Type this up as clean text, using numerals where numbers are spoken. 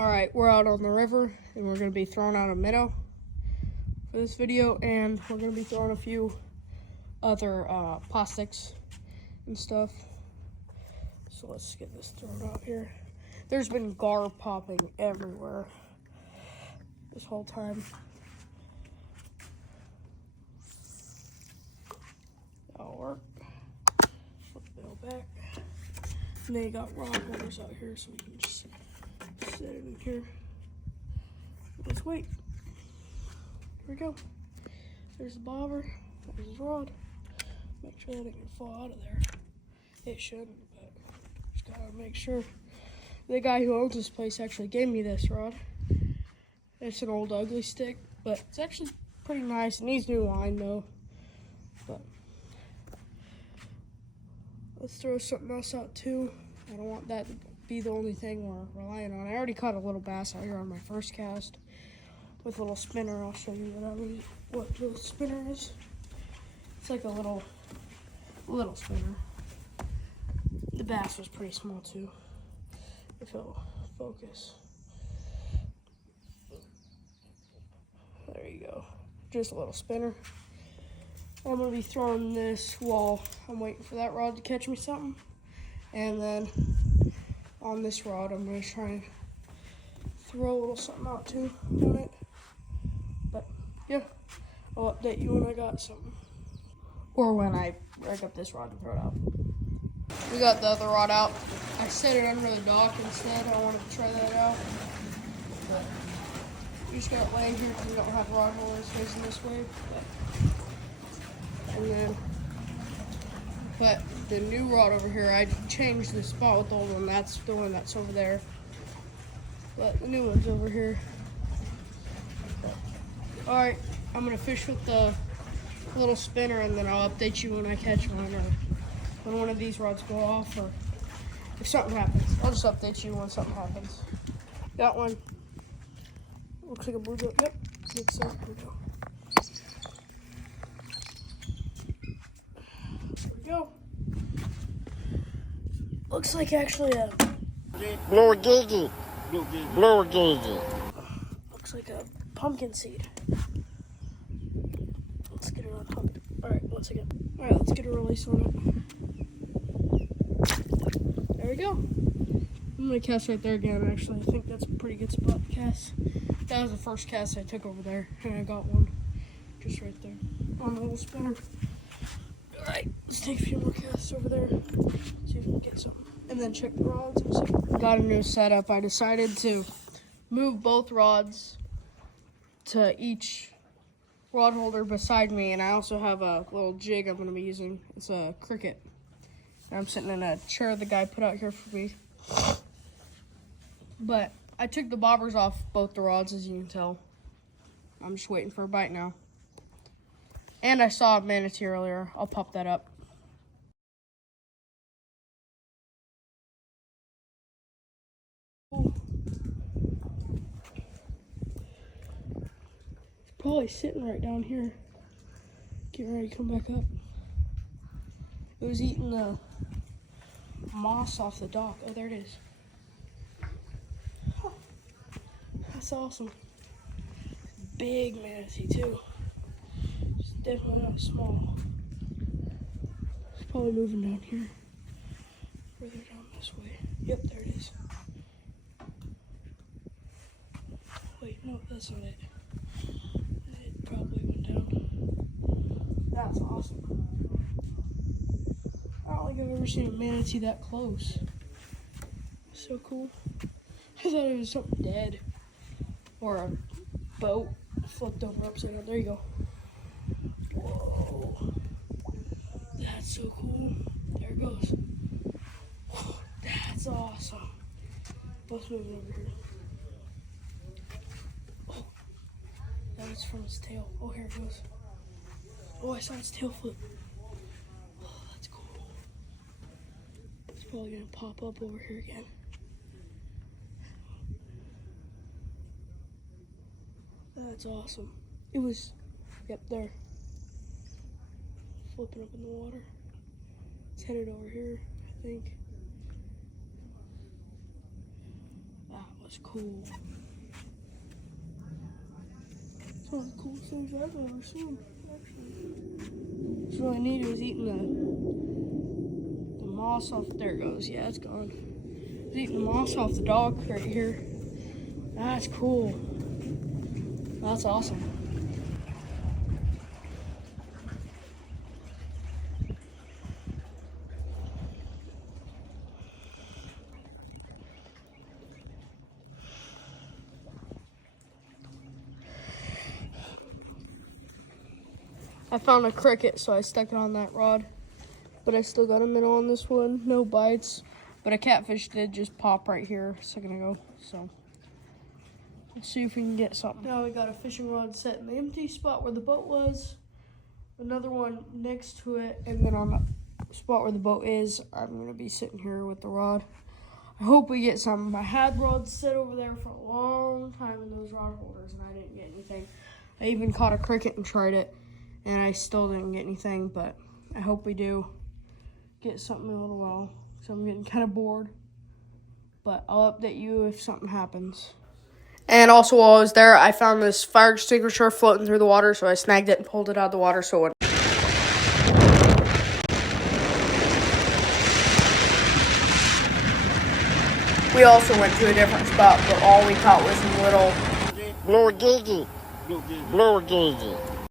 All right, we're out on the river and we're gonna be throwing out a minnow for this video, and we're gonna be throwing a few other plastics and stuff. So let's get this thrown out here. There's been gar popping everywhere this whole time. That'll work. Flip the bill back. And then you got rod holders out here, so we can just set it in here. Let's wait. Here we go. There's the bobber. There's his rod. Make sure that it can fall out of there. It shouldn't, but just gotta make sure. The guy who owns this place actually gave me this rod. It's an old ugly stick, but it's actually pretty nice. It needs new line though. But let's throw something else out too. I don't want that to be the only thing we're relying on. I already caught a little bass out here on my first cast with a little spinner. I'll show you what the spinner is. It's like a little spinner. The bass was pretty small too. If it'll focus. There you go. Just a little spinner. I'm gonna be throwing this while I'm waiting for that rod to catch me something. And then on this rod, I'm gonna try and throw a little something out too on it. But yeah, I'll update you when I got something. Or when I rig up this rod and throw it out. We got the other rod out. I set it under the dock instead. I wanted to try that out. But you just got it laying here because we don't have rod holders facing this way. But the new rod over here, I changed the spot with the old one. That's the one that's over there. But the new one's over here. All right, I'm gonna fish with the little spinner, and then I'll update you when I catch one, or when one of these rods go off, or if something happens. I'll just update you when something happens. Got one. Looks like a bluegill. Yep, looks so. Here we go. There we go. Looks like actually a blue gigi. Blue gigi. Looks like a pumpkin seed. Let's get it on hook. Alright, one second. Alright, let's get a release on it. There we go. I'm gonna cast right there again, actually. I think that's a pretty good spot to cast. That was the first cast I took over there, and I got one just right there on the little spinner. Alright, let's take a few more casts over there, see if we can get something. And then check the rods and see. Got a new setup. I decided to move both rods to each rod holder beside me, and I also have a little jig I'm going to be using. It's a cricket. And I'm sitting in a chair the guy put out here for me. But I took the bobbers off both the rods, as you can tell. I'm just waiting for a bite now. And I saw a manatee earlier. I'll pop that up. Probably sitting right down here, getting ready to come back up. It was eating the moss off the dock. Oh, there it is. Huh. That's awesome. Big manatee too. It's definitely not small. It's probably moving down here. Further down this way. Yep, there it is. Wait, no, that's not it. Probably went down. That's awesome. I don't think I've ever seen a manatee that close. So cool. I thought it was something dead. Or a boat flipped over upside down. There you go. Whoa. That's so cool. There it goes. That's awesome. Both moving over here. That's from its tail. Oh, here it goes. Oh, I saw its tail flip. Oh, that's cool. It's probably gonna pop up over here again. That's awesome. It was, yep, there. Flipping up in the water. It's headed over here, I think. That was was cool. It's one of the coolest things I've ever seen, actually. It's really neat. It was eating the moss off. There it goes. Yeah, it's gone. It was eating the moss off the dog right here. That's cool. That's awesome. I found a cricket, so I stuck it on that rod. But I still got a minnow on this one. No bites. But a catfish did just pop right here a second ago. So let's see if we can get something. Now we got a fishing rod set in the empty spot where the boat was. Another one next to it. And then on the spot where the boat is, I'm going to be sitting here with the rod. I hope we get something. I had rods set over there for a long time in those rod holders, and I didn't get anything. I even caught a cricket and tried it. And I still didn't get anything, but I hope we do get something in a little while. So I'm getting kind of bored. But I'll update you if something happens. And also while I was there, I found this fire extinguisher floating through the water. So I snagged it and pulled it out of the water so it We also went to a different spot, but all we caught was some little Blue gigi. Blue gigi.